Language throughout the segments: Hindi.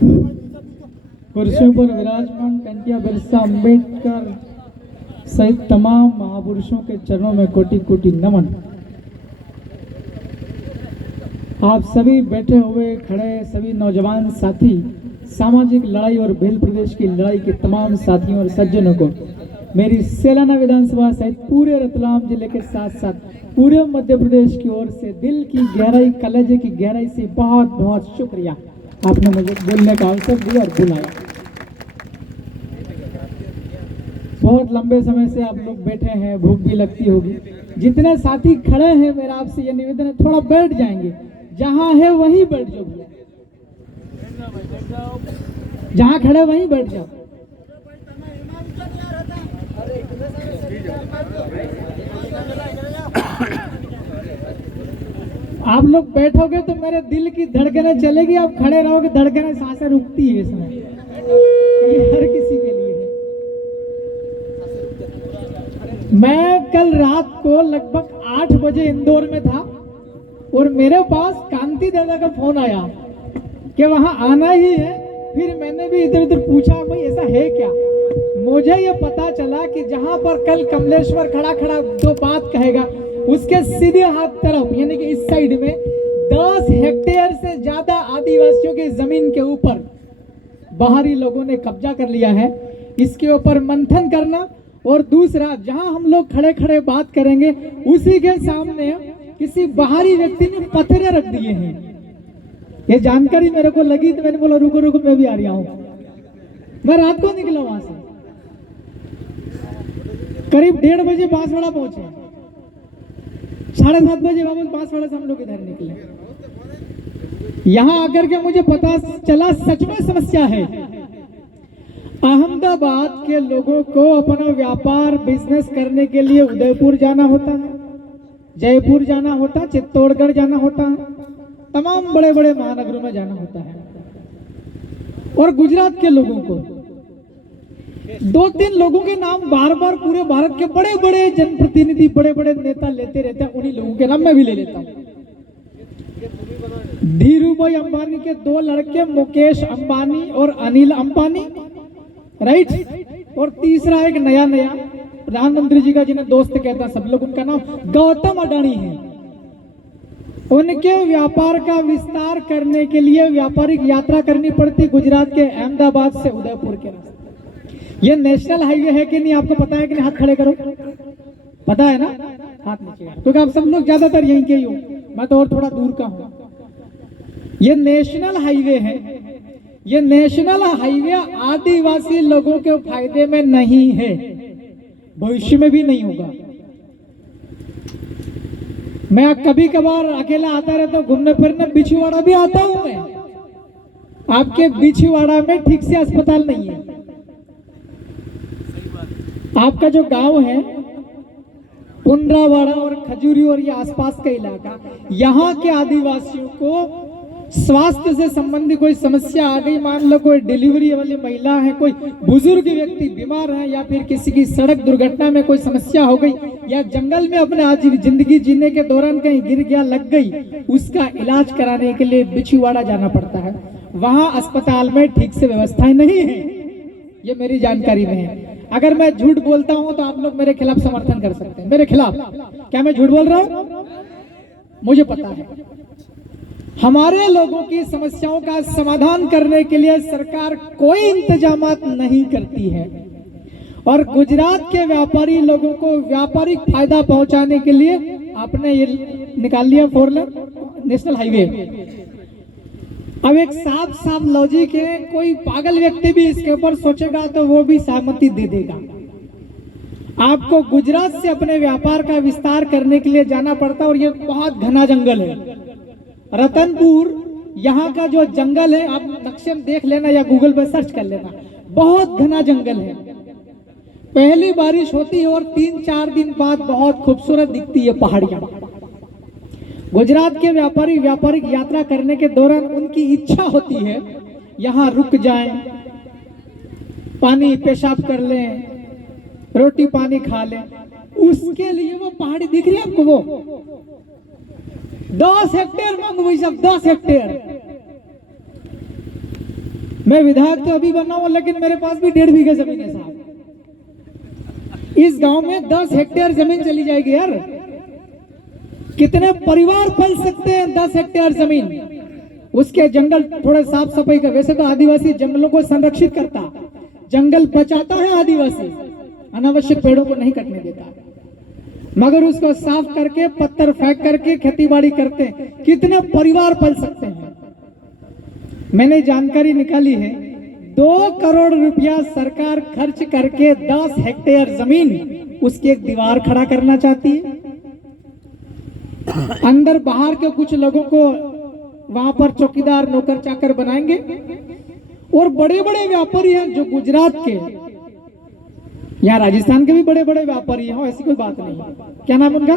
कुर्सियों पर विराजमान टंकिया बिरसा अम्बेडकर सहित तमाम महापुरुषों के चरणों में कोटि कोटि नमन। आप सभी बैठे हुए खड़े सभी नौजवान साथी, सामाजिक लड़ाई और भेल प्रदेश की लड़ाई के तमाम साथियों और सज्जनों को मेरी सेलाना विधानसभा सहित पूरे रतलाम जिले के साथ साथ पूरे मध्य प्रदेश की ओर से दिल की गहराई, कलेजे की गहराई से बहुत बहुत शुक्रिया। आपने मुझे बोलने का अवसर दिया और बुलाया। बहुत लंबे समय से आप लोग बैठे हैं, भूख भी लगती होगी। जितने साथी खड़े हैं, मेरा आपसे यह निवेदन है, थोड़ा बैठ जाएंगे, जहां है वहीं बैठ जाओ, जहां खड़े वहीं बैठ जाओ। आप लोग बैठोगे तो मेरे दिल की धड़कनें चलेगी, आप खड़े रहोगे धड़कनें, सांसें रुकती है इसमें, ये हर किसी के लिए है। मैं कल रात को लगभग 8 बजे इंदौर में था और मेरे पास कांति दादा का फोन आया कि वहां आना ही है। फिर मैंने भी इधर उधर पूछा, भाई ऐसा है क्या। मुझे ये पता चला कि जहां पर कल कमलेश्वर खड़ा खड़ा जो बात कहेगा, उसके सीधे हाथ तरफ यानी कि इस साइड में 10 हेक्टेयर से ज्यादा आदिवासियों की जमीन के ऊपर बाहरी लोगों ने कब्जा कर लिया है। इसके ऊपर मंथन करना, और दूसरा जहां हम लोग खड़े खड़े बात करेंगे उसी के सामने किसी बाहरी व्यक्ति ने पत्थरे रख दिए हैं। ये जानकारी मेरे को लगी तो मैंने बोला रुको रुको, मैं भी आ रहा हूं। मैं रात को निकला वहां से, करीब 1:30 बजे बांसवाड़ा पहुंचे, 7:30 बजे वापस बांसवाड़ा से हम लोग इधर निकले। यहां आकर के मुझे पता चला सच में समस्या है। अहमदाबाद के लोगों को अपना व्यापार बिजनेस करने के लिए उदयपुर जाना होता है, जयपुर जाना होता है, चित्तौड़गढ़ जाना होता है, तमाम बड़े बड़े महानगरों में जाना होता है। और गुजरात के लोगों को 2-3 लोगों के नाम बार बार पूरे भारत के बड़े बड़े जनप्रतिनिधि, बड़े बड़े नेता लेते रहते हैं, उन्हीं लोगों के नाम मैं भी ले लेता हूं। धीरूभाई अंबानी के 2 लड़के, मुकेश अंबानी और अनिल अंबानी, राइट। और तीसरा एक नया प्रधानमंत्री जी का जिन्हें दोस्त कहता है सब लोग, उनका नाम गौतम अडानी है। उनके व्यापार का विस्तार करने के लिए व्यापारिक यात्रा करनी पड़ती गुजरात के अहमदाबाद से उदयपुर के रास्ते। ये नेशनल हाईवे है कि नहीं आपको पता है कि नहीं? हाथ खड़े करो, पता है ना? हाथ नीचे, क्योंकि आप सब लोग ज्यादातर यहीं के ही हो, मैं तो और थोड़ा दूर का हूं। ये नेशनल हाईवे है। ये नेशनल हाईवे आदिवासी लोगों के फायदे में नहीं है, भविष्य में भी नहीं होगा। मैं कभी कभार अकेला आता रहता हूँ घूमने फिरने, बिछुवाड़ा भी आता हूँ मैं। आपके बिछुवाड़ा में ठीक से अस्पताल नहीं है। आपका जो गांव है पुंडरावाड़ा और खजूरी और ये आसपास का इलाका, यहाँ के आदिवासियों को स्वास्थ्य से संबंधित कोई समस्या आ गई, मान लो कोई डिलीवरी वाली महिला है, कोई बुजुर्ग व्यक्ति बीमार है, या फिर किसी की सड़क दुर्घटना में कोई समस्या हो गई, या जंगल में अपने आज जिंदगी जीने के दौरान कहीं गिर गया, लग गई, उसका इलाज कराने के लिए बिछुवाड़ा जाना पड़ता है। वहां अस्पताल में ठीक से व्यवस्थाएं नहीं है, ये मेरी जानकारी में है। अगर मैं झूठ बोलता हूं तो आप लोग मेरे खिलाफ समर्थन कर सकते हैं। मेरे खिलाफ क्या मैं झूठ बोल रहा हूं? मुझे पता है। हमारे लोगों की समस्याओं का समाधान करने के लिए सरकार कोई इंतजामात नहीं करती है, और गुजरात के व्यापारी लोगों को व्यापारिक फायदा पहुंचाने के लिए आपने ये निकाल लिया 4 लेन नेशनल हाईवे। अब एक साफ लॉजिक है, कोई पागल व्यक्ति भी इसके ऊपर सोचेगा तो वो भी सहमति दे देगा। आपको गुजरात से अपने व्यापार का विस्तार करने के लिए जाना पड़ता है, और ये बहुत घना जंगल है। रतनपुर यहाँ का जो जंगल है, आप नक्शे में देख लेना या गूगल पर सर्च कर लेना, बहुत घना जंगल है। पहली बारिश होती है और 3-4 दिन बाद बहुत खूबसूरत दिखती है पहाड़ियां। गुजरात के व्यापारी व्यापारिक यात्रा करने के दौरान उनकी इच्छा होती है यहाँ रुक जाएं, पानी पेशाब कर लें, रोटी पानी खा लें। उसके लिए वो पहाड़ी दिख रही है आपको, वो 10 हेक्टेयर मांगो भाई साहब, 10 हेक्टेयर। मैं विधायक तो अभी बना हूं, लेकिन मेरे पास भी 1.5 बीघे जमीन है साहब। इस गांव में 10 हेक्टेयर जमीन चली जाएगी यार, कितने परिवार पल सकते हैं 10 हेक्टेयर जमीन। उसके जंगल थोड़े साफ सफाई का, वैसे तो आदिवासी जंगलों को संरक्षित करता, जंगल बचाता है आदिवासी, अनावश्यक पेड़ों को नहीं कटने देता, मगर उसको साफ करके पत्थर फेंक करके खेतीबाड़ी करते हैं, कितने परिवार पल सकते हैं। मैंने जानकारी निकाली है 2 करोड़ रुपया सरकार खर्च करके 10 हेक्टेयर जमीन उसकी एक दीवार खड़ा करना चाहती है। अंदर बाहर के कुछ लोगों को वहां पर चौकीदार नौकर चाकर बनाएंगे, और बड़े बड़े व्यापारी हैं जो गुजरात के, यहाँ राजस्थान के भी बड़े बड़े व्यापारी हैं, ऐसी कोई बात नहीं है। क्या नाम उनका?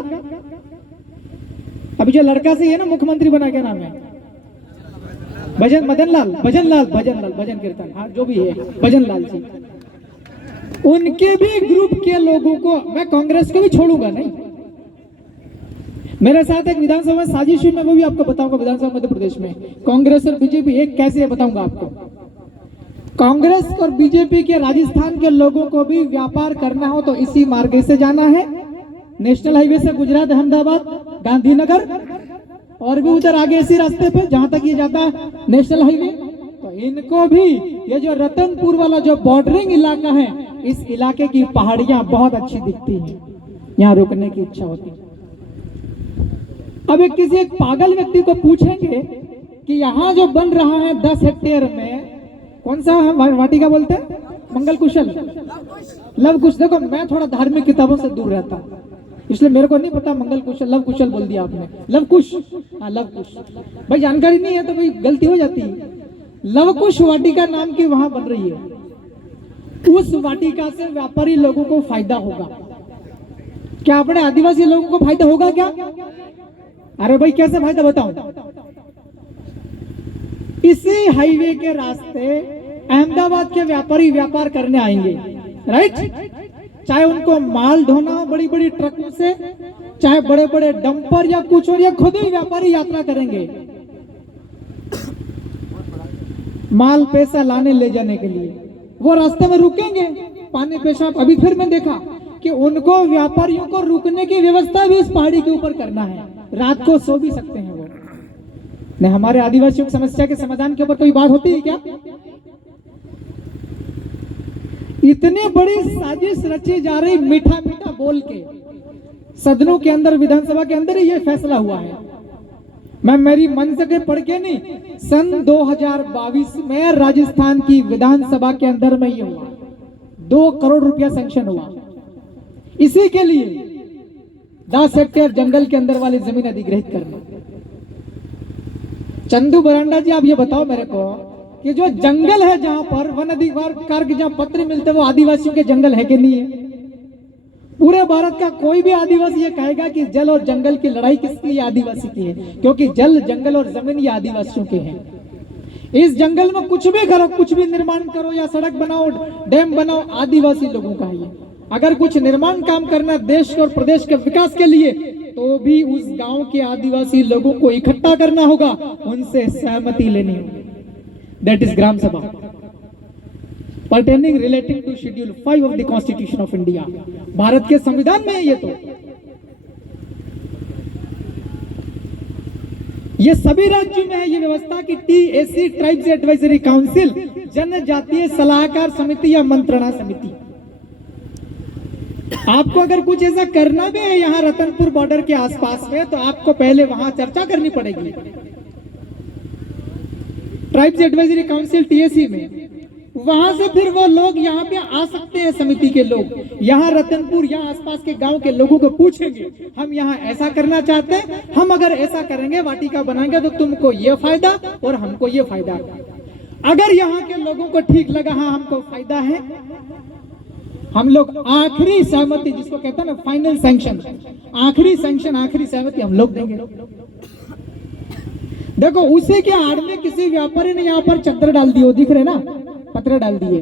अभी जो लड़का से है ना मुख्यमंत्री बना, क्या नाम है? भजन कीर्तन, हाँ जो भी है, भजन लाल जी। उनके भी ग्रुप के लोगों को, मैं कांग्रेस को भी छोड़ूंगा नहीं। मेरे साथ एक विधानसभा में साजिश हुई, मैं वो भी आपको बताऊंगा। विधानसभा मध्य प्रदेश में कांग्रेस और बीजेपी एक कैसे बताऊंगा आपको। कांग्रेस और बीजेपी के राजस्थान के लोगों को भी व्यापार करना हो तो इसी मार्ग से जाना है, नेशनल हाईवे से गुजरात, अहमदाबाद, गांधीनगर, और भी उधर आगे इसी रास्ते पे जहां तक ये जाता है नेशनल हाईवे। तो इनको भी ये जो रतनपुर वाला जो बॉर्डरिंग इलाका है, इस इलाके की पहाड़ियां बहुत अच्छी दिखती हैं, यहाँ रुकने की इच्छा होती है। अब एक पागल व्यक्ति को पूछेंगे कि यहाँ जो बन रहा है 10 हेक्टेयर में, कौन सा वाटिका बोलते हैं? मंगल कुशल, लव कुश। देखो मैं थोड़ा धार्मिक किताबों से दूर रहता, इसलिए मेरे को नहीं पता मंगल कुशल, लव कुशल बोल दिया आपने, लव कुश। हाँ लव कुश, भाई जानकारी नहीं है तो भाई गलती हो जाती है। लव कुश वाटिका नाम की वहां बन रही है। उस वाटिका से व्यापारी लोगों को फायदा होगा क्या? अपने आदिवासी लोगों को फायदा होगा क्या? अरे भाई कैसे फायदा बताऊं? इसी हाईवे के रास्ते अहमदाबाद के व्यापारी व्यापार करने आएंगे, राइट? चाहे उनको माल ढोना हो बड़ी बड़ी ट्रकों से, चाहे बड़े बड़े डंपर या कुछ और, या खुद ही व्यापारी यात्रा करेंगे माल पैसा लाने ले जाने के लिए। वो रास्ते में रुकेंगे, पानी पेशाब। अभी फिर मैं देखा कि उनको व्यापारियों को रुकने की व्यवस्था भी इस पहाड़ी के ऊपर करना है, रात को सो भी सकते हैं वो। नहीं, हमारे आदिवासियों की समस्या के समाधान के ऊपर कोई बात होती है क्या? इतनी बड़ी साजिश रची जा रही, मीठा मीठा बोल के सदनों के अंदर, विधानसभा के अंदर ही ये फैसला हुआ है। मैं मेरी मन से पढ़ के नहीं, सन 2022 में राजस्थान की विधानसभा के अंदर में ये हुआ, 2 करोड़ रुपया सैंक्शन हुआ इसी के लिए 10 हेक्टेयर जंगल के अंदर वाली जमीन अधिग्रहित करना। चंदू बरांडा जी, आप ये बताओ मेरे को कि जो जंगल है जहां पर वन अधिकार के जहां पत्र मिलते हैं, वो आदिवासियों के जंगल है कि नहीं है? पूरे भारत का कोई भी आदिवासी ये कहेगा कि जल और जंगल की लड़ाई किसके लिए? आदिवासी की है, क्योंकि जल, जंगल और जमीन ये आदिवासियों के हैं। इस जंगल में कुछ भी करो, कुछ भी निर्माण करो या सड़क बनाओ, डैम बनाओ, आदिवासी लोगों का है। अगर कुछ निर्माण काम करना देश और प्रदेश के विकास के लिए, तो भी उस गांव के आदिवासी लोगों को इकट्ठा करना होगा, उनसे सहमति लेनी होगी। दैट इज ग्राम सभा pertaining relating to schedule 5 of the Constitution of India। Bharat के संविधान में है ये। तो ये सभी राज्यों में है ये व्यवस्था कि TAC ट्राइब्स एडवाइजरी काउंसिल, जनजातीय सलाहकार समिति या मंत्रणा समिति। आपको अगर कुछ ऐसा करना भी है यहाँ रतनपुर बॉर्डर के आसपास में, तो आपको पहले वहां चर्चा करनी पड़ेगी ट्राइब्स एडवाइजरी काउंसिल TAC में। वहां से फिर वो लोग यहाँ पे आ सकते हैं, समिति के लोग यहाँ रतनपुर, यहाँ आसपास के गांव के लोगों को पूछेंगे, हम यहाँ ऐसा करना चाहते हैं, हम अगर ऐसा करेंगे, वाटिका बनाएंगे, तो तुमको ये फायदा और हमको ये फायदा। अगर यहाँ के लोगों को ठीक लगा, हाँ हमको फायदा है, हम लोग आखिरी सहमति, जिसको कहते हैं ना फाइनल सैंक्शन, आखिरी सैंक्शन, आखिरी सहमति हम लोग देंगे। देखो उसे क्या आड़ में किसी व्यापारी ने यहाँ पर चद्दर डाल दी हो, दिख रहे ना, पत्र डाल दिए,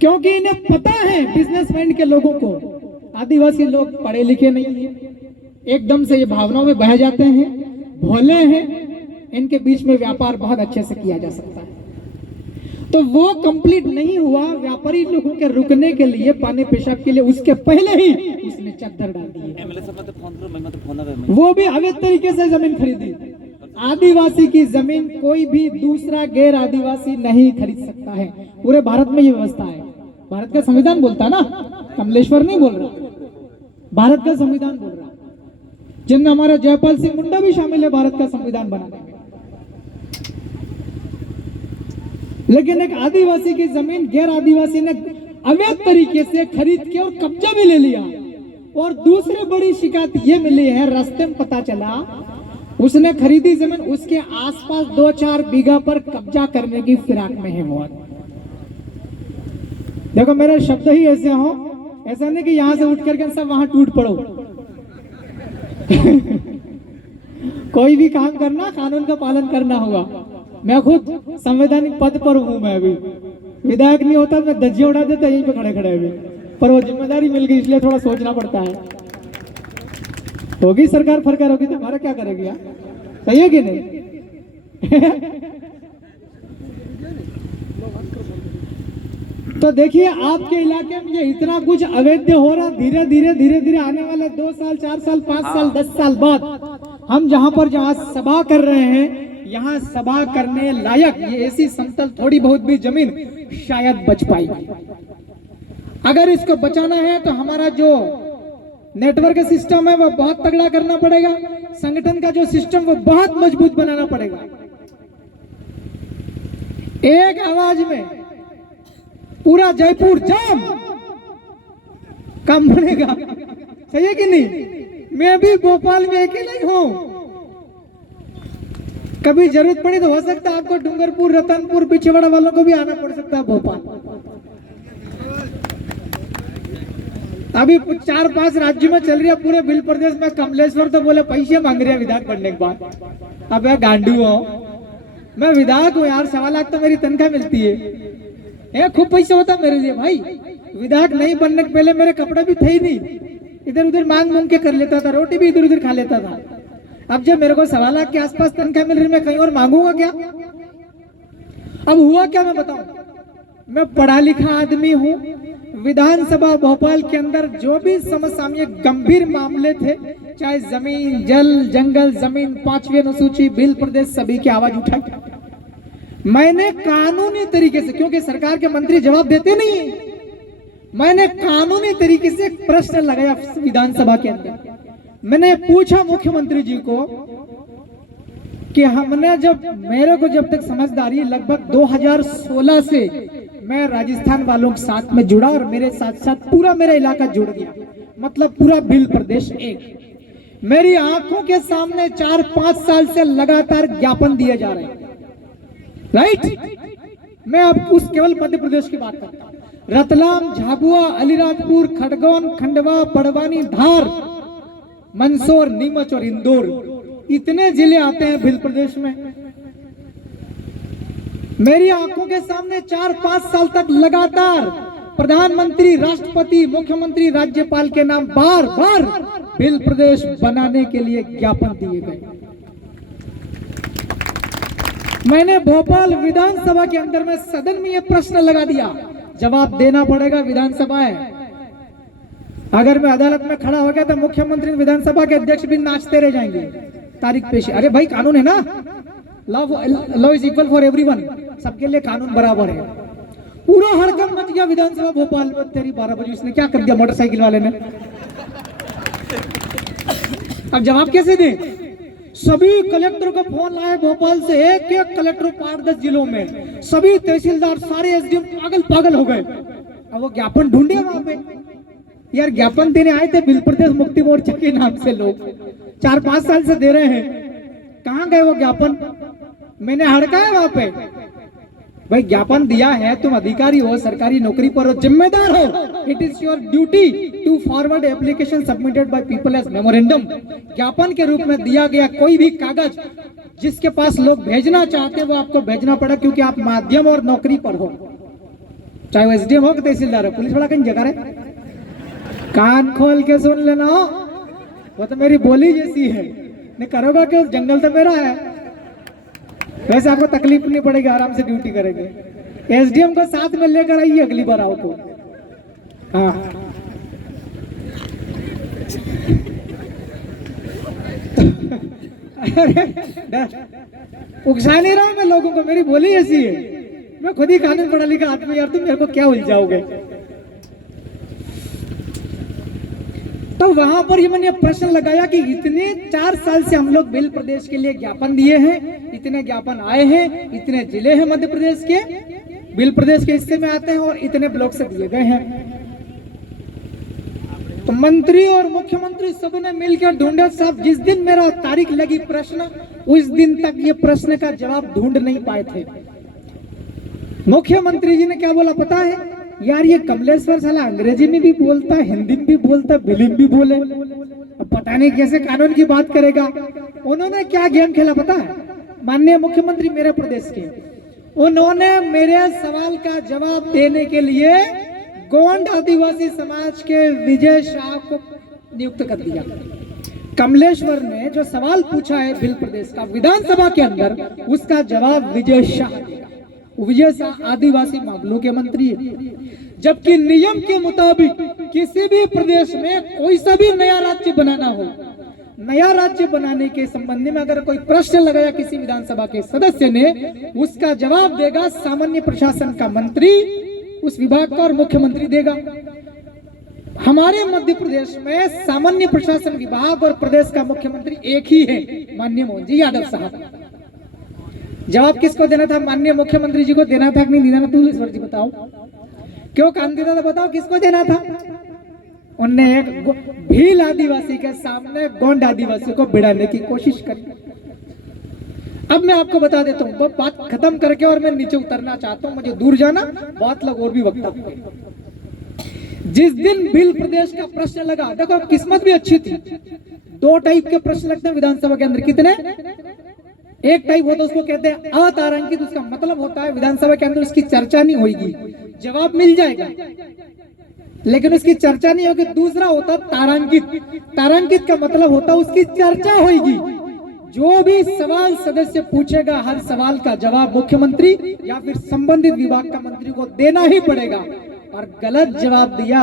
क्योंकि इन्हें पता है बिजनेसमैन के लोगों को, आदिवासी लोग पढ़े लिखे नहीं है, एकदम से ये भावनाओं में बह जाते हैं, भोले हैं, इनके बीच में व्यापार बहुत अच्छे से किया जा सकता है। तो वो कंप्लीट नहीं हुआ। व्यापारी लोगों के रुकने के लिए, पानी पेशाब के लिए, उसके पहले ही उसने चद्दर डाल दी। वो भी अवैध तरीके से जमीन खरीदी। आदिवासी की जमीन कोई भी दूसरा गैर आदिवासी नहीं खरीद सकता है। पूरे भारत में ये व्यवस्था है। भारत का संविधान बोलता है ना, कमलेश्वर नहीं बोल रहा, भारत का संविधान बोल रहा, जिनमें हमारा जयपाल सिंह मुंडा भी शामिल है भारत का संविधान बनाने में। लेकिन एक आदिवासी की जमीन गैर आदिवासी ने अवैध तरीके से खरीद के और कब्जा भी ले लिया। और दूसरी बड़ी शिकायत ये मिली है, रास्ते में पता चला उसने खरीदी जमीन, उसके आसपास 2-4 बीघा पर कब्जा करने की फिराक में है वो। देखो मेरे शब्द ही ऐसे हो, ऐसा नहीं कि यहां से उठ करके सब वहां टूट पड़ो। कोई भी काम करना, कानून का पालन करना होगा। मैं खुद संवैधानिक पद पर हूं, मैं अभी विधायक नहीं होता मैं धज्जियां उड़ा देता यहीं पे खड़े खड़े अभी, पर वो जिम्मेदारी मिल गई इसलिए थोड़ा सोचना पड़ता है। होगी सरकार फरकार होगी तो हमारा क्या करेगी यार, सही है कि नहीं? तो देखिए आपके इलाके में ये इतना कुछ अवैध हो रहा, धीरे धीरे आने वाले 2 साल 4 साल 5 साल 10 साल बाद हम जहां सभा कर रहे हैं, यहाँ सभा करने लायक ये ऐसी समतल थोड़ी बहुत भी जमीन शायद बच पाएगी। अगर इसको बचाना है तो हमारा जो नेटवर्क सिस्टम है वो बहुत तगड़ा करना पड़ेगा, संगठन का जो सिस्टम वो बहुत मजबूत बनाना पड़ेगा। एक आवाज में पूरा जयपुर जाम काम बनेगा, सही है कि नहीं? मैं भी भोपाल में अकेला ही हूं, कभी जरूरत पड़ी तो हो सकता है आपको डूंगरपुर, रतनपुर, पिछवाड़ा वालों को भी आना पड़ सकता है भोपाल। अभी 4-5 राज्यों में चल रही है पूरे बिल प्रदेश में। कमलेश्वर तो बोले पैसे मांग रहे हैं विधायक बनने के बाद। अब मैं गांडू हूं, मैं विधायक हूं यार, 1.25 लाख तो मेरी तनख्वाह मिलती है, खूब पैसा होता मेरे लिए भाई। विधायक नहीं बनने के पहले मेरे कपड़े भी थे ही नहीं, इधर उधर मांग के कर लेता था, रोटी भी इधर उधर खा लेता था। अब जब मेरे को 1.25 लाख के आसपास तनख्वाह मिल रही, मैं कहीं और मांगूंगा क्या? अब हुआ क्या मैं बताऊं, मैं पढ़ा लिखा आदमी हूं। विधानसभा भोपाल के अंदर जो भी समसामयिक गंभीर मामले थे, चाहे जमीन, जल, जंगल, जमीन, 5वीं अनुसूची, बिल प्रदेश, सभी की आवाज उठाई मैंने कानूनी तरीके से, क्योंकि सरकार के मंत्री जवाब देते नहीं, मैंने कानूनी तरीके से एक प्रश्न लगाया विधानसभा के अंदर। मैंने पूछा मुख्यमंत्री जी को कि हमने मेरे को जब तक समझदारी, लगभग 2016 से मैं राजस्थान वालों के साथ में जुड़ा और मेरे साथ साथ पूरा मेरा इलाका जुड़ गया, मतलब पूरा बिल प्रदेश एक। मेरी आंखों के सामने 4-5 साल से लगातार ज्ञापन दिए जा रहे हैं, राइट? मैं अब उस केवल मध्य प्रदेश की बात करता हूं। रतलाम, झाबुआ, अलीराजपुर, खड़गौन, खंडवा, बड़वानी, धार, मंदसौर, नीमच और इंदौर, इतने जिले आते हैं बिल प्रदेश में। मेरी आंखों के सामने 4-5 साल तक लगातार प्रधानमंत्री, राष्ट्रपति, मुख्यमंत्री, राज्यपाल के नाम बार बार बिल प्रदेश बनाने के लिए ज्ञापन दिए गए। मैंने भोपाल विधानसभा के अंदर में सदन में यह प्रश्न लगा दिया, जवाब देना पड़ेगा, विधानसभा है। अगर मैं अदालत में खड़ा हो गया तो मुख्यमंत्री, विधानसभा के अध्यक्ष भी नाचते रह जाएंगे। तारीख पेश, अरे भाई कानून है ना, law is equal for everyone, सबके लिए कानून बराबर है। पूरा हड़कंप मच गया विधानसभा भोपाल में। तेरी 12 बजे उसने क्या कर दिया मोटरसाइकिल वाले ने, अब जवाब कैसे दे? सभी कलेक्टर को फोन लाए भोपाल से, एक एक कलेक्टर 5-10 जिलों में, सभी तहसीलदार, सारे एसडीएम पागल हो गए। अब वो ज्ञापन ढूंढे वहां पे, यार ज्ञापन देने आए थे बिल प्रदेश मुक्ति मोर्चा के नाम से, लोग 4-5 साल से दे रहे हैं, कहां गए वो ज्ञापन? मैंने हड़काया वहां पे, भाई ज्ञापन दिया है, तुम अधिकारी हो, सरकारी नौकरी पर हो, जिम्मेदार हो, it is your duty to forward application submitted by people as memorandum. ज्ञापन के रूप में दिया गया कोई भी कागज जिसके पास लोग भेजना चाहते हैं वो आपको भेजना पड़ा, क्योंकि आप माध्यम और नौकरी पर हो, चाहे वो एसडीएम हो कि तहसीलदार हो, पुलिस वाला कहीं जगह है। कान खोल के सुन लेना, वो तो मेरी बोली जैसी है, नहीं करोगा क्यों, जंगल तो मेरा है। वैसे आपको तकलीफ नहीं पड़ेगी, आराम से ड्यूटी करेंगे। एसडीएम को साथ में लेकर आइए अगली बार आओ तो। हाँ उकसा नहीं रहा हूं मैं लोगों को, मेरी बोली ऐसी है, मैं खुद ही कानून पढ़ा लिखा आदमी, यार तुम मेरे को क्या उलझाओगे। तो वहां पर ये मैंने प्रश्न लगाया कि इतने 4 साल से हम लोग बिल प्रदेश के लिए ज्ञापन दिए हैं, इतने ज्ञापन आए हैं, इतने जिले हैं मध्य प्रदेश के बिल प्रदेश के हिस्से में आते हैं और इतने ब्लॉक से दिए गए हैं। तो मंत्री और मुख्यमंत्री सबने मिलकर ढूंढे, साहब जिस दिन मेरा तारीख लगी प्रश्न उस दिन तक ये प्रश्न का जवाब ढूंढ नहीं पाए थे। मुख्यमंत्री जी ने क्या बोला पता है, यार ये कमलेश्वर साला अंग्रेजी में भी बोलता, हिंदी में भी बोलता, बिलिम भी बोले, अब पता नहीं कैसे कानून की बात करेगा। उन्होंने क्या गेम खेला पता है, माननीय मुख्यमंत्री मेरे प्रदेश के, उन्होंने मेरे सवाल का जवाब देने के लिए गोंड आदिवासी समाज के विजय शाह को नियुक्त कर दिया। कमलेश्वर ने जो सवाल पूछा है बिल प्रदेश का विधानसभा के अंदर, उसका जवाब विजय शाह देगा। विजय शाह आदिवासी मामलों के मंत्री है, जबकि नियम के मुताबिक किसी भी प्रदेश में कोई सा भी नया राज्य बनाना हो, नया राज्य बनाने के संबंध में अगर कोई प्रश्न लगाया किसी विधानसभा के सदस्य ने, उसका जवाब देगा सामान्य प्रशासन का मंत्री, उस विभाग का, और मुख्यमंत्री देगा। हमारे मध्य प्रदेश में सामान्य प्रशासन विभाग और प्रदेश का मुख्यमंत्री एक ही है, माननीय मोहन जी यादव साहब। जवाब किसको देना था, माननीय मुख्यमंत्री जी को देना था कि नहीं देना था, तुम ईश्वर जी बताओ, क्यों काम देना था बताओ, किसको देना था। उनने एक भील आदिवासी के सामने गोंड आदिवासी को भिड़ाने की कोशिश करी। अब मैं आपको बता देता हूँ, बात खत्म करके और मैं नीचे उतरना चाहता हूँ, मुझे दूर जाना, बहुत लोग और भी वक्ता। जिस दिन बिल प्रदेश का प्रश्न लगा, देखो किस्मत भी अच्छी थी, 2 टाइप के प्रश्न लगते हैं विधानसभा के अंदर, कितने, एक टाइप होता है उसको कहते हैं अतारांकित, उसका मतलब होता है विधानसभा के अंदर उसकी चर्चा नहीं होगी, जवाब मिल जाएगा लेकिन उसकी चर्चा नहीं होगी। दूसरा होता तारांकित, तारांकित का मतलब होता है उसकी चर्चा होगी, जो भी सवाल सदस्य पूछेगा हर सवाल का जवाब मुख्यमंत्री या फिर संबंधित विभाग का मंत्री को देना ही पड़ेगा, और गलत जवाब दिया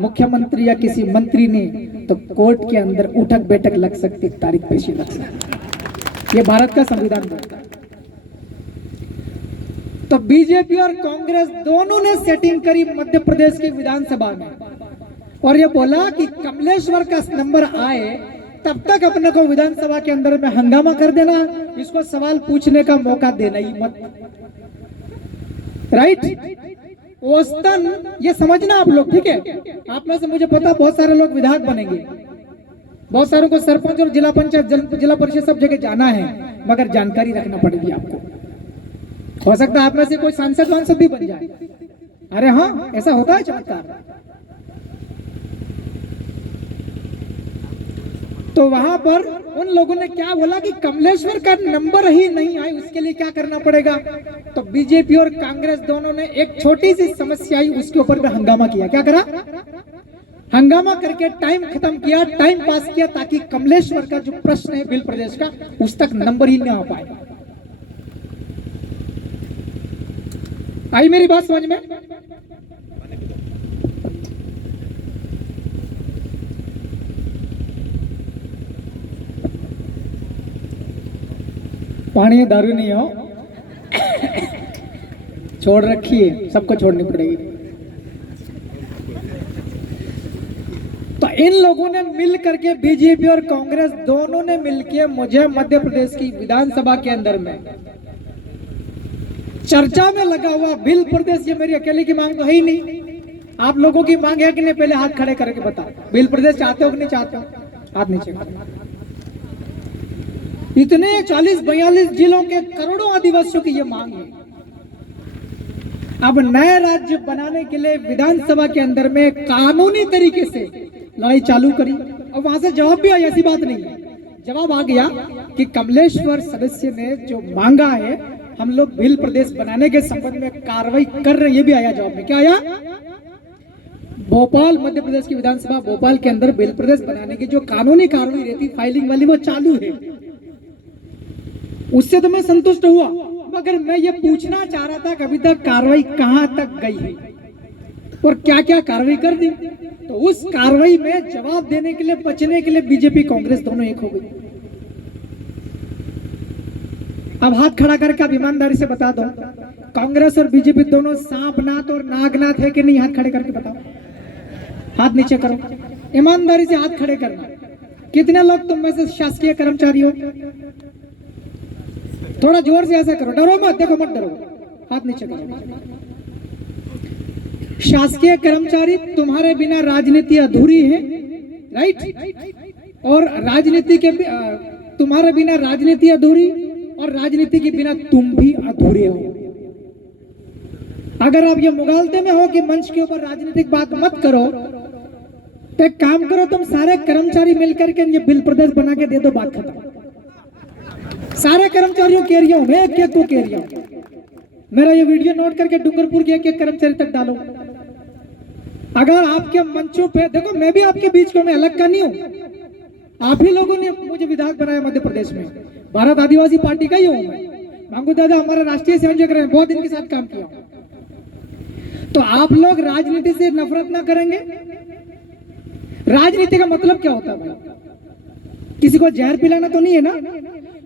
मुख्यमंत्री या किसी मंत्री ने तो कोर्ट के अंदर उठक बैठक लग सकती, तारीख पेशी लग सकती। ये भारत का संविधान बोलता है। तो बीजेपी और कांग्रेस दोनों ने सेटिंग करी मध्य प्रदेश की विधानसभा में, और ये बोला कि कमलेश्वर का नंबर आए तब तक अपने को विधानसभा के अंदर में हंगामा कर देना, इसको सवाल पूछने का मौका देना ही मत। राइट, औसतन ये समझना आप लोग, ठीक है। आप में से मुझे पता बहुत सारे लोग विधायक बनेंगे, बहुत सारों को सरपंच और जिला पंचायत जिला परिषद सब जगह जाना है, मगर जानकारी रखना पड़ेगी आपको। हो सकता है आप में से कोई सांसद वांसद भी बन जाए। अरे हाँ, ऐसा होता है चमत्कार। तो वहां पर उन लोगों ने क्या बोला कि कमलेश्वर का नंबर ही नहीं आए, उसके लिए क्या करना पड़ेगा। तो बीजेपी और कांग्रेस दोनों ने एक छोटी सी समस्या आई, उसके ऊपर में हंगामा किया। क्या करा, हंगामा करके टाइम खत्म किया, टाइम पास किया, ताकि कमलेश्वर का जो प्रश्न है बिल प्रदेश का उस तक नंबर ही नहीं आ पाए। आई मेरी बात समझ में। पानी दारू नहीं हो, छोड़ रखी है, सबको छोड़नी पड़ेगी। तो इन लोगों ने मिल करके, बीजेपी और कांग्रेस दोनों ने मिलकर मुझे मध्य प्रदेश की विधानसभा के अंदर में चर्चा में लगा हुआ बिल प्रदेश, ये मेरी अकेले की मांग तो है ही नहीं, आप लोगों की मांग है कि नहीं, पहले हाथ खड़े करके बताओ, बिल प्रदेश चाहते हो कि नहीं चाहते हो, हाथ नीचे करो। इतने 40-42 जिलों के करोड़ों आदिवासियों की ये मांग है। अब नए राज्य बनाने के लिए विधानसभा के अंदर में कानूनी तरीके से लड़ाई चालू करी, और वहां से जवाब भी आया, ऐसी बात नहीं है, जवाब आ गया कि कमलेश्वर सदस्य ने जो मांगा है, हम लोग बिल प्रदेश बनाने के संबंध में कार्रवाई कर रहे हैं, ये भी आया जवाब में। क्या आया, भोपाल मध्य प्रदेश की विधानसभा भोपाल के अंदर बिल प्रदेश बनाने की जो कानूनी कार्रवाई रहती फाइलिंग वाली, वो चालू है। उससे तो मैं संतुष्ट हुआ, मगर मैं ये पूछना चाह रहा था कि अभी तक कार्रवाई कहां तक गई है और क्या क्या कार्रवाई कर दी। तो उस कार्रवाई में जवाब देने के लिए, बचने के लिए बीजेपी कांग्रेस दोनों एक हो गई। अब हाथ खड़ा करके आप ईमानदारी से बता दो, कांग्रेस और बीजेपी दोनों सांपनाथ और नागनाथ है कि नहीं? हाथ खड़े करके बताओ, हाथ नीचे करो, ईमानदारी से हाथ खड़े करना। कितने लोग तुम में से शासकीय कर्मचारी हो? थोड़ा जोर से ऐसा करो, डरो मत, देखो मत डरो, हाथ नीचे करो। शासकीय कर्मचारी, तुम्हारे बिना राजनीति अधूरी है, राइट? और राजनीति के तुम्हारे बिना राजनीति अधूरी और राजनीति के बिना तुम भी अधूरे हो। अगर आप ये मुगालते में हो कि मंच के ऊपर राजनीतिक बात मत करो, तो एक काम करो, तुम सारे कर्मचारी मिलकर के ये बिल प्रदेश बना के दे दो, बात खत्म। सारे कर्मचारियों के एरिया में एक एक को के एरिया, मेरा ये वीडियो नोट करके डूंगरपुर के एक एक कर्मचारी तक डालो। अगर आपके मंचों पे देखो, मैं भी आपके बीच को, मैं अलग का नहीं हूं, आप ही लोगों ने मुझे विधायक बनाया मध्य प्रदेश में, भारत आदिवासी पार्टी का ही हूं मैं। मांगू दादा हमारे राष्ट्रीय संयोजक रहे, बहुत इनके साथ काम किया। तो आप लोग राजनीति से नफरत ना करेंगे? राजनीति का मतलब क्या होता है भाई? किसी को जहर पिलाना तो नहीं है ना?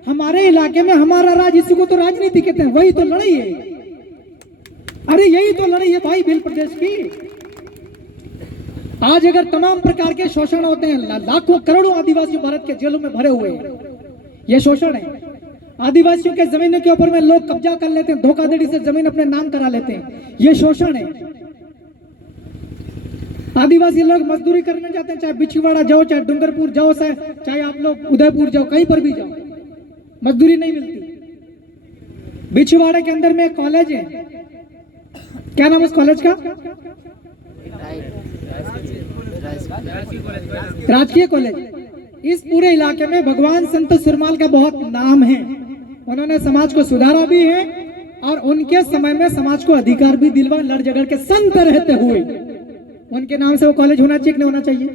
हमारे इलाके में हमारा राज, इसी को तो राजनीति कहते हैं, वही तो लड़ाई है। अरे यही तो लड़ाई है भाई बिल प्रदेश की। आज अगर तमाम प्रकार के शोषण होते हैं, लाखों करोड़ों आदिवासी भारत के जेलों में भरे हुए हैं, ये शोषण है। आदिवासियों के जमीनों के ऊपर में लोग कब्जा कर लेते हैं, धोखाधड़ी से जमीन अपने नाम करा लेते हैं, ये शोषण है। आदिवासी लोग मजदूरी करने जाते हैं, चाहे बिछवाड़ा जाओ, चाहे डूंगरपुर जाओ, चाहे आप लोग उदयपुर जाओ, कहीं पर भी जाओ, मजदूरी नहीं मिलती। बिछवाड़े के अंदर में एक कॉलेज है, क्या नाम उस कॉलेज का? राजकीय कॉलेज। इस पूरे इलाके में भगवान संत सुरमाल का बहुत नाम है। उन्होंने समाज को सुधारा भी है और उनके समय में समाज को अधिकार भी दिलवा, लड़ झगड़ के संत रहते हुए। उनके नाम से वो कॉलेज होना चाहिए कि नहीं होना चाहिए?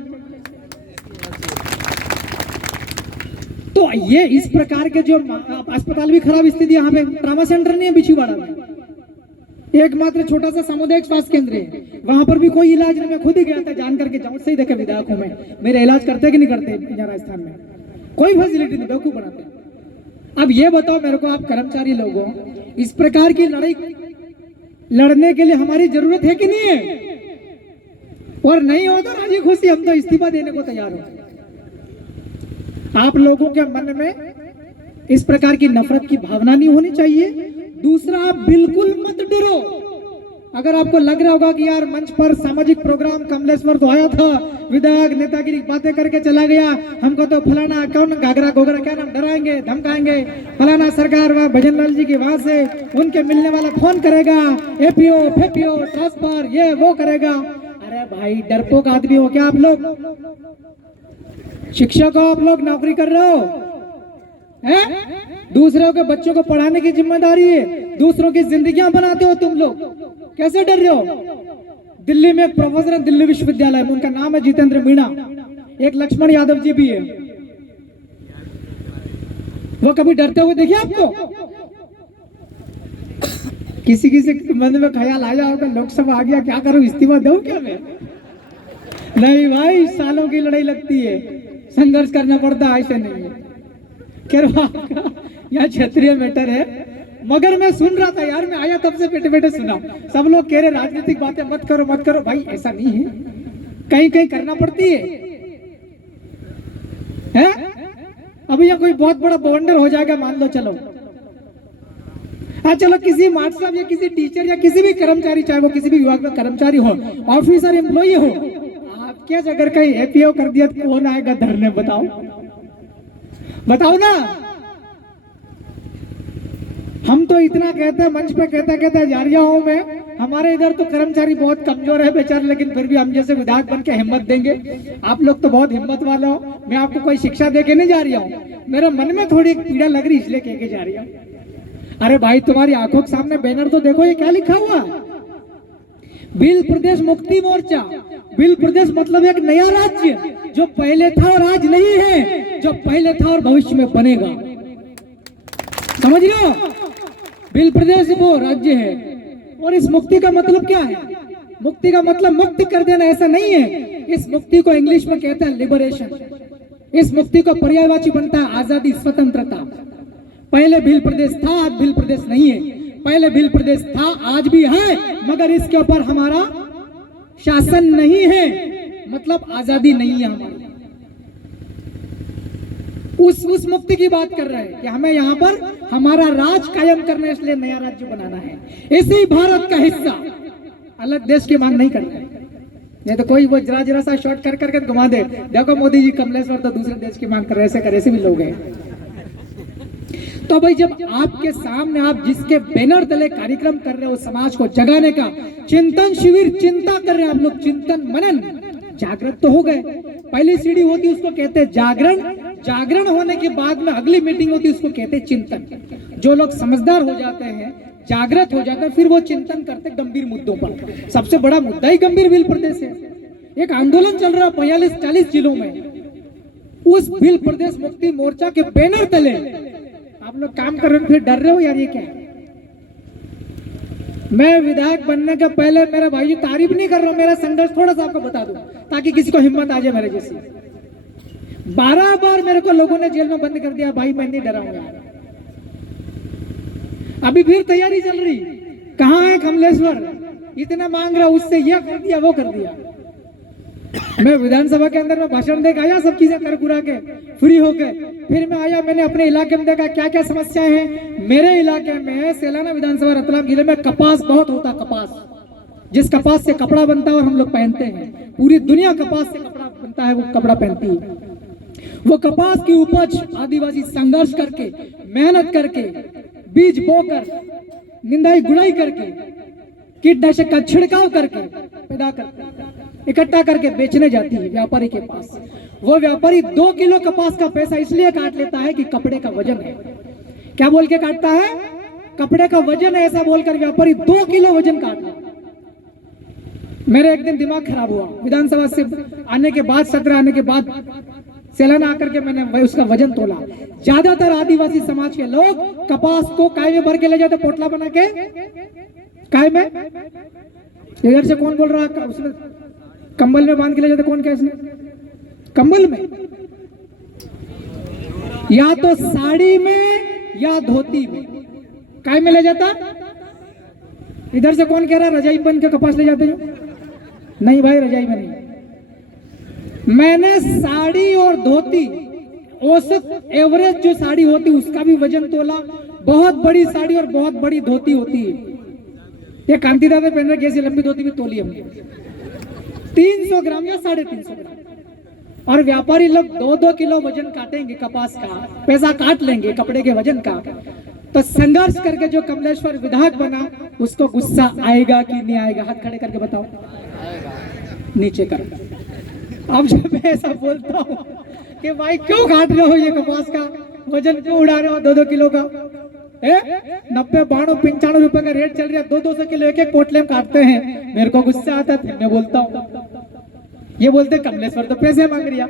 तो ये इस प्रकार के जो अस्पताल भी खराब स्थिति, यहाँ पे ट्रामा सेंटर नहीं है बिछीवाड़ा में, एकमात्र छोटा सा सामुदायिक स्वास्थ्य केंद्र है, वहां पर भी कोई इलाज नहीं। मैं खुद ही गया था, जान करके जाऊं, सही देखे विधायक हूं मैं, मेरे इलाज करते कि नहीं करते यहाँ राजस्थान में? कोई फैसिलिटी नहीं, बेवकूफ बनाते। अब ये बताओ मेरे को, आप कर्मचारी लोगों, इस प्रकार की लड़ाई लड़ने के लिए हमारी जरूरत है कि नहीं है? और नहीं हो तो राजी खुशी हम तो इस्तीफा देने को तैयार हो। आप लोगों के मन में इस प्रकार की नफरत की भावना नहीं होनी चाहिए। दूसरा, आप बिल्कुल मत डरो। अगर आपको लग रहा होगा कि यार मंच पर सामाजिक प्रोग्राम कमलेश्वर तो आया था, विधायक नेतागिरी बातें करके चला गया, हमको तो फलाना कौन घाघरा गोगरा क्या नाम डराएंगे धमकाएंगे, फलाना सरकार वह भजन लाल जी की वहां से उनके मिलने वाला फोन करेगा, एपीओ फेपीओ ट्रांसफर ये वो करेगा। अरे भाई डरपोक आदमी हो क्या आप लोग? शिक्षक हो आप लोग, नौकरी कर रहे हो हैं? दूसरों के बच्चों को पढ़ाने की जिम्मेदारी है, दूसरों की जिंदगियां बनाते हो तुम लोग, कैसे डर रहे हो? दिल्ली में एक प्रोफेसर है, दिल्ली विश्वविद्यालय में, उनका नाम है जितेंद्र मीणा, एक लक्ष्मण यादव जी भी है। वो कभी डरते हुए देखिए आपको? किसी किसी मन में ख्याल आया होगा लोकसभा आ गया, क्या करूं, इस्तीफा दूं क्या मैं? नहीं भाई, सालों की लड़ाई लगती है, संघर्ष करना पड़ता है, ऐसे नहीं है। यह क्षेत्रीय मैटर है, मगर मैं सुन रहा था यार, मैं आया तब से बैठे बैठे सुना, सब लोग कह रहे राजनीतिक बातें मत करो मत करो। भाई ऐसा नहीं है, कहीं कहीं करना पड़ती है? अभी यह कोई बहुत बड़ा बवंडर हो जाएगा मान लो, चलो हाँ चलो, किसी मास्टर साहब या किसी टीचर या किसी भी कर्मचारी, चाहे वो किसी भी विभाग में कर्मचारी हो, ऑफिसर एम्प्लॉई हो, आपके अगर कहीं एपीओ कर दिया तो कौन आएगा धरने? बताओ बताओ ना। हम तो इतना कहते हैं, मंच पे कहते जा रहा हूं मैं, हमारे इधर तो कर्मचारी बहुत कमजोर है बेचारे, लेकिन फिर भी हम जैसे विधायक बन के हिम्मत देंगे। आप लोग तो बहुत हिम्मत वाले हो, मैं आपको कोई शिक्षा दे के नहीं जा रही हूँ, मेरे मन में थोड़ी पीड़ा लग रही इसलिए कह के जा रही हूँ। अरे भाई तुम्हारी आंखों के सामने बैनर तो देखो, ये क्या लिखा हुआ? बिल प्रदेश मुक्ति मोर्चा। बिल प्रदेश मतलब एक नया राज्य जो पहले था और आज नहीं है, जो पहले था और भविष्य में बनेगा। समझ रहे हो? भील प्रदेश वो राज्य है। और इस मुक्ति का मतलब क्या है? मुक्ति का मतलब मुक्त कर देना ऐसा नहीं है। इस मुक्ति को इंग्लिश में कहते हैं लिबरेशन। इस मुक्ति को पर्यायवाची बनता है आजादी, स्वतंत्रता। पहले भील प्रदेश था, आज भील प्रदेश नहीं है। पहले भील प्रदेश था, आज भी है, मगर इसके ऊपर हमारा शासन नहीं है, मतलब आजादी नहीं है हमारी। उस मुक्ति की बात कर रहे हैं कि हमें यहाँ पर हमारा राज कायम करना है, इसलिए नया राज्य बनाना है। इसी भारत का हिस्सा, अलग देश की मांग नहीं करते। नहीं तो कोई वो जरा जरा सा शॉर्ट कर करके घुमा दे, देखो मोदी जी कमलेश्वर तो दूसरे देश की मांग कर रहे, ऐसे कर, ऐसे भी लोग हैं। तो भाई जब आपके सामने आप जिसके बैनर तले कार्यक्रम कर रहे हो, समाज को जगाने का चिंतन शिविर, चिंता कर रहे हैं आप लोग, चिंतन मनन, जागृत तो हो गए। पहली सीढ़ी होती है उसको कहते हैं जागरण। जागरण होने के बाद में अगली मीटिंग होती है उसको कहते हैं चिंतन। जो लोग समझदार हो जाते हैं, जागृत हो जाते हैं, फिर वो चिंतन करते गंभीर मुद्दों पर। सबसे बड़ा मुद्दा ही गंभीर भील प्रदेश है। एक आंदोलन चल रहा है 45-40 जिलों में। उस भील प्रदेश मुक्ति मोर्चा के बैनर तले आप लोग काम कर रहे हो, फिर डर रहे हो यार, ये क्या है? मैं विधायक बनने के पहले, मेरा भाई जी तारीफ नहीं कर रहा हूं, मेरा संघर्ष थोड़ा सा आपको बता दूं ताकि किसी को हिम्मत आ जाए मेरे जैसी। 12 बार मेरे को लोगों ने जेल में बंद कर दिया, भाई मैं नहीं डरा हूं यार। अभी फिर तैयारी चल रही, कहाँ है कमलेश्वर, इतना मांग रहा, उससे यह कर दिया वो कर दिया। मैं विधानसभा के अंदर में भाषण देकर आया, सब चीजें कर कुरा के फ्री होके, फिर मैं आया, मैंने अपने इलाके में देखा क्या क्या समस्याएं हैं। मेरे इलाके में सेलाना विधानसभा रतलाम जिले में कपास बहुत होता, कपास, जिस कपास से कपड़ा बनता है और हम लोग पहनते हैं, पूरी दुनिया कपास से कपड़ा बनता है, वो कपड़ा पहनती है। वो कपास की उपज आदिवासी संघर्ष करके, मेहनत करके, बीज बोकर, निंदाई गुड़ाई करके, कीटनाशक का छिड़काव करके पैदा करके, इकट्ठा करके बेचने जाती है व्यापारी के पास। वो व्यापारी 2 किलो कपास का पैसा इसलिए काट लेता है कि कपड़े का वजन है। क्या बोल के काटता है? कपड़े का वजन है, ऐसा बोलकर व्यापारी 2 किलो वजन काट लेता। मेरे एक दिन दिमाग खराब हुआ, विधानसभा से आने के बाद, सत्र आने के बाद सेलाना आकर के मैंने उसका वजन तोला। ज्यादातर आदिवासी समाज के लोग कपास को काय में भर के ले जाते, पोटला बना के काय में। इधर से कौन बोल रहा है? उसमें कंबल में बांध के ले जाते, कौन क्या इसने? कंबल में, या तो साड़ी में या धोती में, काय में ले जाता। इधर से कौन कह रहा है रजाई बन के कपास ले जाते हैं? नहीं भाई, रजाई में नहीं। मैंने साड़ी और धोती, औसत एवरेज जो साड़ी होती उसका भी वजन तोला। बहुत बड़ी साड़ी और बहुत बड़ी धोती होती है, ये कांति दादा पहन रहे, कैसी लंबी धोती भी तोली हमने, 300 ग्राम या 350 ग्राम। और व्यापारी लोग 2-2 किलो वजन काटेंगे कपास का, पैसा काट लेंगे कपड़े के वजन का। तो संघर्ष करके जो कमलेश्वर विधायक बना, उसको गुस्सा आएगा कि नहीं आएगा? हाथ खड़े करके बताओ, नीचे करो। अब जब मैं ऐसा बोलता हूँ कि भाई क्यों काट रहे हो ये कपास का वजन, क्यों उड़ा रहे हो 2-2 किलो का? 90, 92, 95 रुपए का रेट चल रहा है, 200-200 किलो एक पोटले में काटते हैं। मेरे को गुस्सा आता है, फिर मैं बोलता हूँ, ये बोलते कमलेश्वर तो पैसे मांग रहा।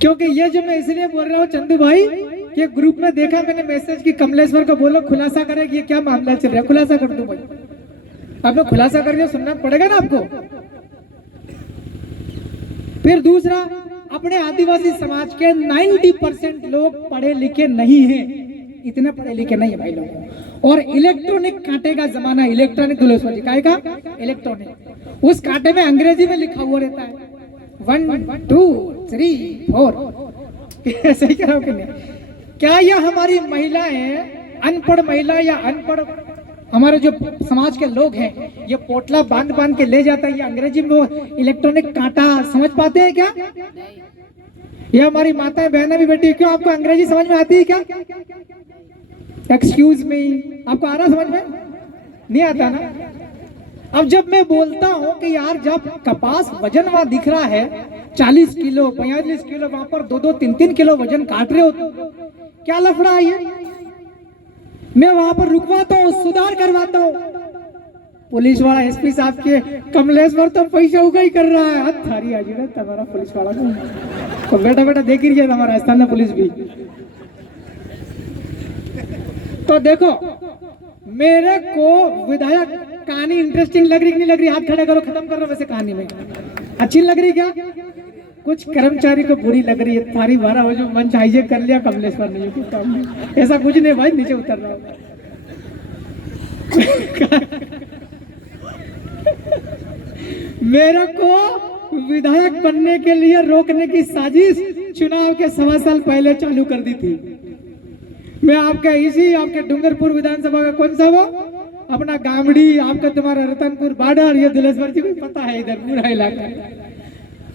क्योंकि ये जो मैं इसलिए बोल रहा हूँ चंदू भाई, कि ग्रुप में देखा मैंने मैसेज कि कमलेश्वर को बोलो खुलासा करे कि ये क्या मामला चल रहा है। खुलासा कर दो भाई, अब मैं खुलासा करके सुनना पड़ेगा ना आपको। फिर दूसरा, अपने आदिवासी समाज के 90% लोग पढ़े लिखे नहीं हैं, इतने पढ़े लिखे नहीं है भाई लोग। और इलेक्ट्रॉनिक कांटे का जमाना, इलेक्ट्रॉनिक काय का इलेक्ट्रॉनिक, उस कांटे में अंग्रेजी में लिखा हुआ रहता है 1 2 3 4। ऐसे ही कह रहा हूं कि नहीं? क्या यह हमारी महिलाएं, अनपढ़ महिला या अनपढ़ हमारे जो समाज के लोग हैं, ये पोटला बांध बांध के ले जाता है, ये अंग्रेजी में वो इलेक्ट्रॉनिक कांटा समझ पाते हैं क्या? ये हमारी माताएं बहनें भी बैठी, क्यों आपको अंग्रेजी समझ में आती है क्या? एक्सक्यूज मी, आपको आ रहा समझ में? नहीं आता ना। अब जब मैं बोलता हूं कि यार जब कपास वजन वहां दिख रहा है 40 किलो 45 किलो, वहां पर 2-2 3-3 किलो वजन काट रहे हो, तो क्या लफड़ा है ये? मैं वहां पर रुकवाता हूँ, सुधार करवाता हूँ। पुलिस वाला एसपी साहब के कमलेश्वर तो पैसा उगा ही कर रहा है, थारी आज तुम्हारा पुलिस वाला तो बेटा बेटा देख ही रही है हमारा राजस्थान में पुलिस भी। तो देखो, मेरे को विधायक कहानी इंटरेस्टिंग लग रही कि नहीं लग रही? हाथ खड़े करो, खत्म कर रहा वैसे कहानी में। अच्छी लग रही क्या? कुछ कर्मचारी को बुरी लग रही है। सारी 12 बजे मंच हाईजेक कर लिया, कमलेश्वर नहीं कुछ काम नहीं। ऐसा कुछ नहीं भाई, नीचे उतर रहा हूं। मेरे को विधायक बनने के लिए रोकने की साजिश चुनाव के 1.25 साल पहले चालू कर दी थी। मैं आपके डूंगरपुर विधानसभा का कौन सा वो अपना गामड़ी, आपका तुम्हारा रतनपुर बॉर्डर, ये दिलेश्वर जी को पता है, इधर पूरा इलाका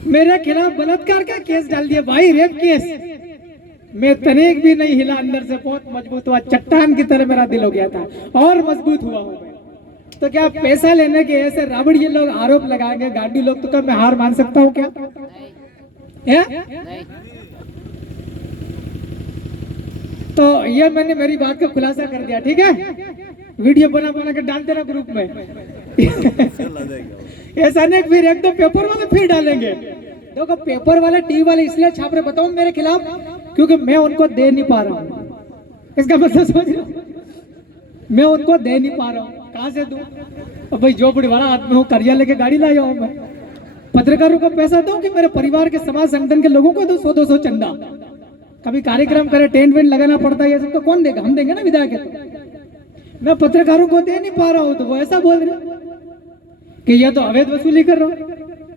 मेरे खिलाफ बलात्कार का केस डाल दिया भाई, रेप केस। मैं तनिक भी नहीं हिला, अंदर से बहुत मजबूत हुआ, चट्टान की तरह मेरा दिल हो गया था और मजबूत हुआ हूं मैं। तो क्या पैसा लेने के ऐसे राबड़ ये लोग आरोप लगाएंगे, गांडी लोग, तो क्या मैं हार मान सकता हूँ क्या? तो ये मैंने मेरी बात का खुलासा कर दिया, ठीक है? वीडियो बना के डाल देना ग्रुप में। ऐसा नहीं फिर एक दो पेपर वाले फिर डालेंगे। देखो पेपर वाले, टीवी वाले इसलिए छाप रहे बताओ मेरे खिलाफ, क्योंकि मैं उनको दे नहीं पा रहा हूँ। इसका मतलब समझ रहे हो? मैं उनको दे नहीं पा रहा हूँ, कहाँ से दूं? अब भाई जो बड़ी बड़ा आदमी हूँ, कर्जा लेके गाड़ी लाया हूँ मैं। पत्रकारों को पैसा दूं कि मेरे परिवार के समाज संगठन के लोगों को दो 100-200 चंदा। कभी कार्यक्रम करे, टेंट वेंट लगाना पड़ता है, ये सब तो कौन देगा? हम देंगे ना विधायक। तो मैं पत्रकारों को दे नहीं पा रहा हूँ, तो वो ऐसा बोल रहे कि ये तो अवैध वसूली कर रहा हूँ,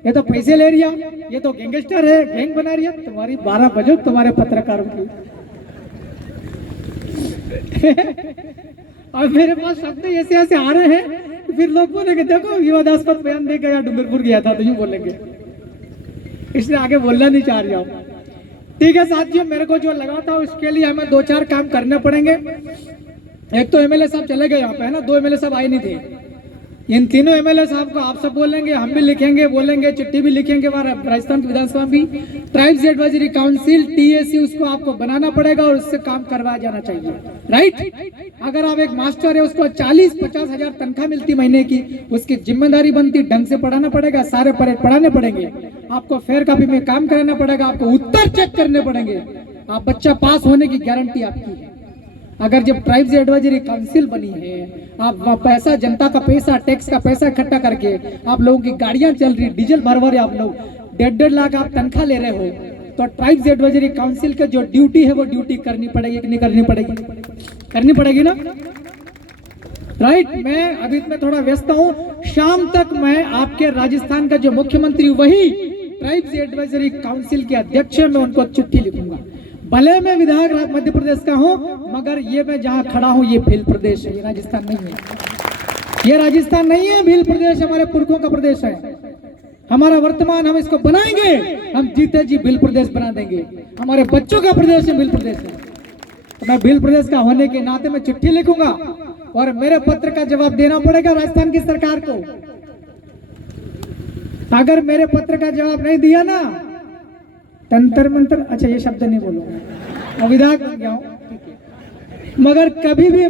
ये तो पैसे ले रिया, ये तो गैंगस्टर है, गैंग बना रही है। तुम्हारी 12 बजे तुम्हारे पत्रकारों की। और मेरे पास शब्द ऐसे ऐसे आ रहे हैं, फिर लोग बोलेंगे देखो विवादास्पद बयान देकर यहाँ डूंगरपुर गया था, तो यूं बोलेंगे, इसलिए आगे बोलना नहीं चाह रहा हूँ। ठीक है साथियों, मेरे को जो लगा था उसके लिए हमें 2-4 काम करने पड़ेंगे। एक तो एमएलए साहब चले गए यहाँ पे, है ना, 2 एमएलए साहब आए नहीं थे। इन तीनों एमएलए साहब को आप सब बोलेंगे, हम भी लिखेंगे, बोलेंगे, चिट्ठी भी लिखेंगे, राजस्थान की विधानसभा भी ट्राइब्स एडवाइजरी काउंसिल टीएसी उसको आपको बनाना पड़ेगा और उससे काम करवाया जाना चाहिए, राइट? अगर आप एक मास्टर है, उसको 40-50 हजार तनख्वाह मिलती महीने की, उसकी जिम्मेदारी बनती ढंग से पढ़ाना पड़ेगा, सारे परेड पढ़ाने पड़ेंगे, आपको फेयर कॉपी में काम कराना पड़ेगा, आपको उत्तर चेक करने पड़ेंगे, आप बच्चा पास होने की गारंटी आपकी है। अगर जब ट्राइब्स एडवाइजरी काउंसिल बनी है, आप पैसा, जनता का पैसा, टैक्स का पैसा इकट्ठा करके आप लोगों की गाड़ियां चल रही, डीजल भरवा रहे, आप लोग 1.5 लाख आप तनख्वाह ले रहे हो, तो ट्राइब्स एडवाइजरी काउंसिल का जो ड्यूटी है वो ड्यूटी करनी पड़ेगी कि नहीं करनी पड़ेगी? करनी पड़ेगी ना, राइट? मैं अभी में थोड़ा व्यस्त हूँ, शाम तक मैं आपके राजस्थान का जो मुख्यमंत्री वही ट्राइब्स एडवाइजरी काउंसिल के अध्यक्ष है, मैं उनको चिट्ठी लिखूंगा। भले मैं विधायक मध्य प्रदेश का हूं, मगर ये मैं जहां खड़ा हूं ये भील प्रदेश है, ये राजस्थान नहीं है। ये राजस्थान नहीं है, भील प्रदेश हमारे पुरखों का प्रदेश है, हमारा वर्तमान, हम इसको बनाएंगे, हम जीते जी भील प्रदेश बना देंगे, हमारे बच्चों का प्रदेश है भील प्रदेश है। तो मैं भील प्रदेश का होने के नाते मैं चिट्ठी लिखूंगा और मेरे पत्र का जवाब देना पड़ेगा राजस्थान की सरकार को। अगर मेरे पत्र का जवाब नहीं दिया ना, तंत्र मंत्र, अच्छा ये शब्द नहीं बोलूंगा, विधायक बन गया हूं, मगर कभी भी